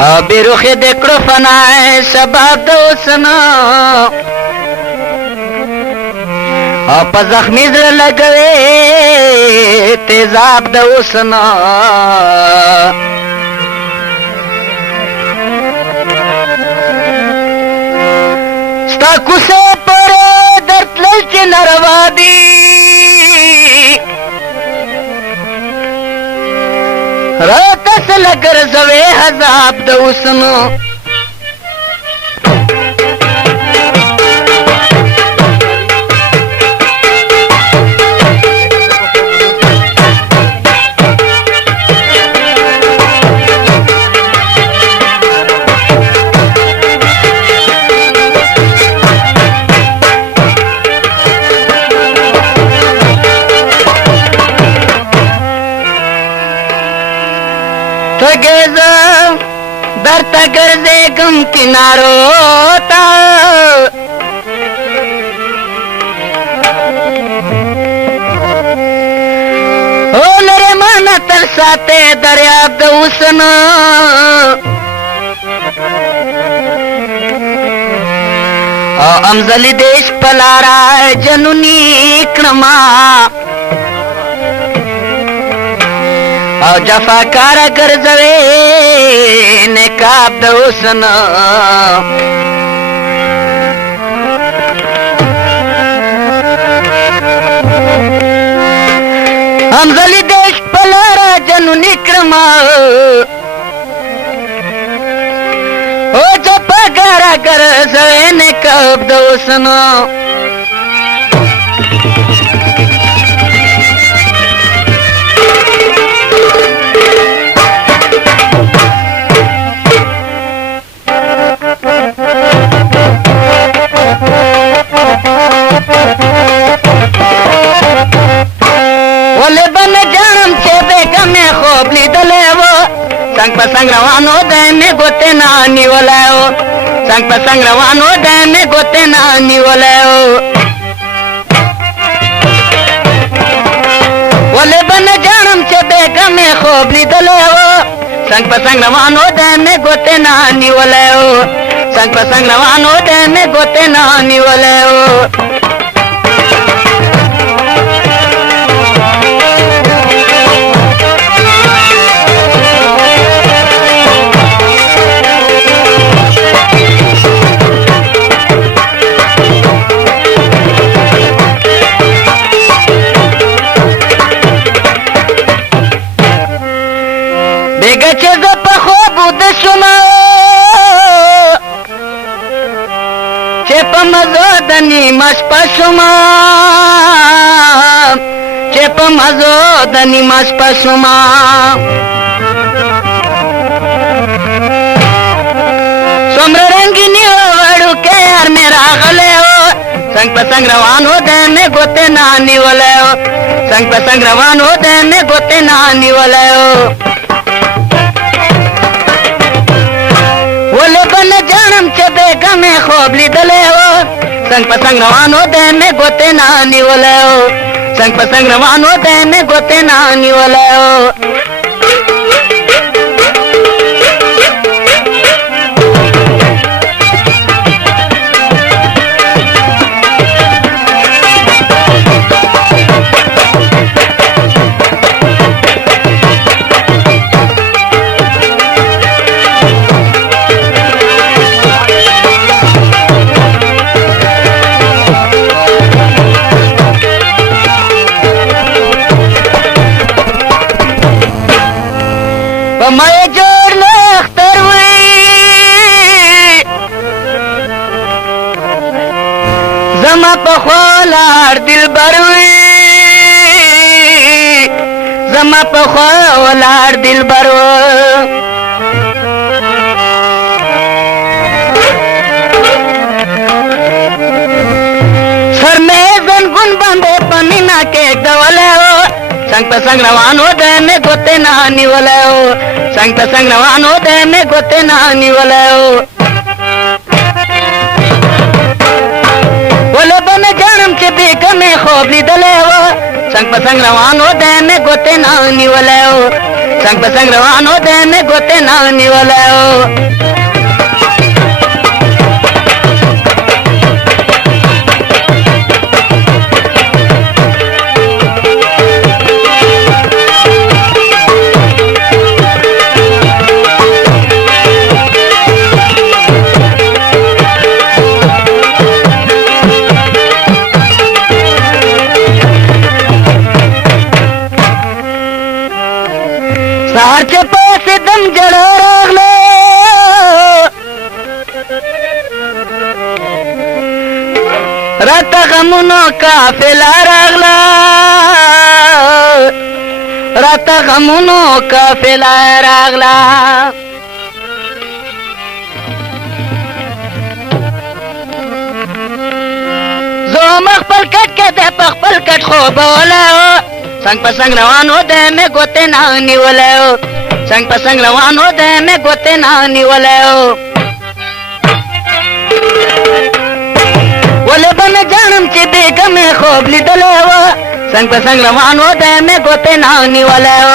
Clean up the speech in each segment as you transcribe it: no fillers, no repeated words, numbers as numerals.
बेरुखे देखड़ो फनाए शबाब दोसना पर जख्मी लगवे तेजाब दोसना स्ता कुसे पर दर्द ललचे नरवादी रातस लगर जवे हजाब दोसनो दर तगर दे गम किनारो ता ओ नरे माना तरसाते दरिया दोसना अमजली देश पलारा जनुनी क्रमा जफाकार कर जवे नेकाब दोसना हमजली देश पलारा जनुनी क्रमा ओ जफाकार कर जवे नेकाब दोसना ओले बन जानम छे बेगमे खोबली दलेवो संग पसंग रवानो दे में गोते नानी वलाओ संग पसंग रवानो दे में गोते नानी वलाओ ओले बन जानम छे बेगमे खोबली दलेवो संग पसंग रवानो दे में गोते नानी वलाओ संग पसंग रवानो दे में गोते नानी वलाओ बेगचे जप खोब शुमा चेप मजो दनी मस्प शुमा चेप मजो दनी मस्प शुमा सोमर रंगिनी वड़ू के यार मेरा गले हो संग पसंग रवानो दे में गोते नानी वाले हो संग पसंग रवानो दे में गोते नानी वाले हो बन जानम चबे गमे खोबली दले हो संग पसंग रवानो दे में गोते नानी वाले हो संग पसंग रवानो दे में गोते नानी वाले हो मैं जोड़ ले अख्तर हुई जमा पखोलार दिल बरुई जमा पखोलार दिल बरु सर में गुन बंदे पमीना के दवले हो संग पसंग रवानो दे में गोते नानी वाले हो संग पसंग रवानो दे में गोते नानी वाले हो बोले बन जानम के बेगमे खोबली दले हो संग पसंग रवानो दे में गोते नानी वाले हो څنګ په څنګ روانو دی مې ګوتې نه نیولی و سهار چې پاڅېدم جړه راغله راته غمونو قافله راغله راته غمونو قافله راغله زه خپل کټ کې د په خپل کټ خوبولی و څنګ په څنګ روانو دی مې ګوتې نه نیولی و څنګ په څنګ روانو دی مې ګوتې نه نیولی و ولې به نه جانم چې بېګه مې خوب لیدلی و څنګ په څنګ روانو دی مې ګوتې نه نیولی و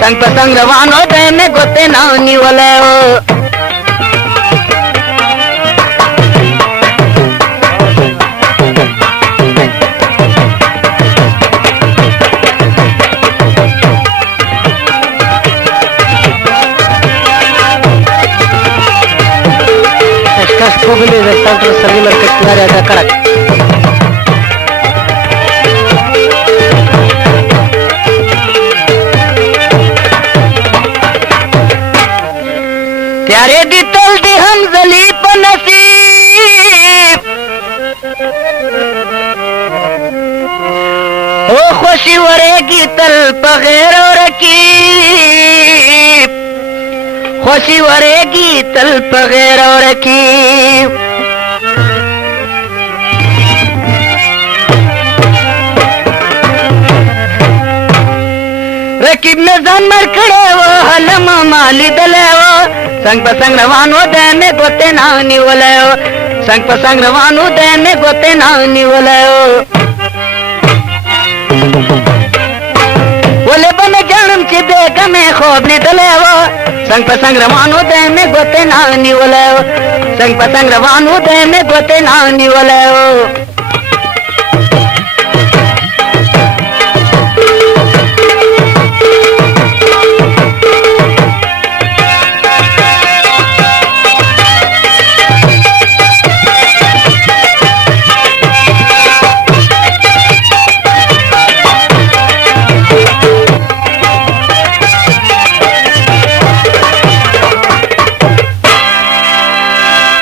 څنګ په څنګ روانو دی مې ګوتې نه نیولی و Pobili del centro servir que área de Caracas. प्यारे दी तल दी हम जली प नसीब ओ खुशी वरेगी तल बगैर रकीब خوشی ورېږي تل په غیر او رکیب رکیب مې ځان مړ کړی و هلم ما لیدلی و څنګ په څنګ روان و دی مې ګوتې نه نیولی و څنګ په څنګ روان و دی مې ګوتې نه نیولی و ولې به نه جانم چې بېګه مې خوب لیدلی و څنګ په څنګ روانو دی مې ګوتې نه نیولی و څنګ په څنګ روانو دی مې ګوتې نه نیولی و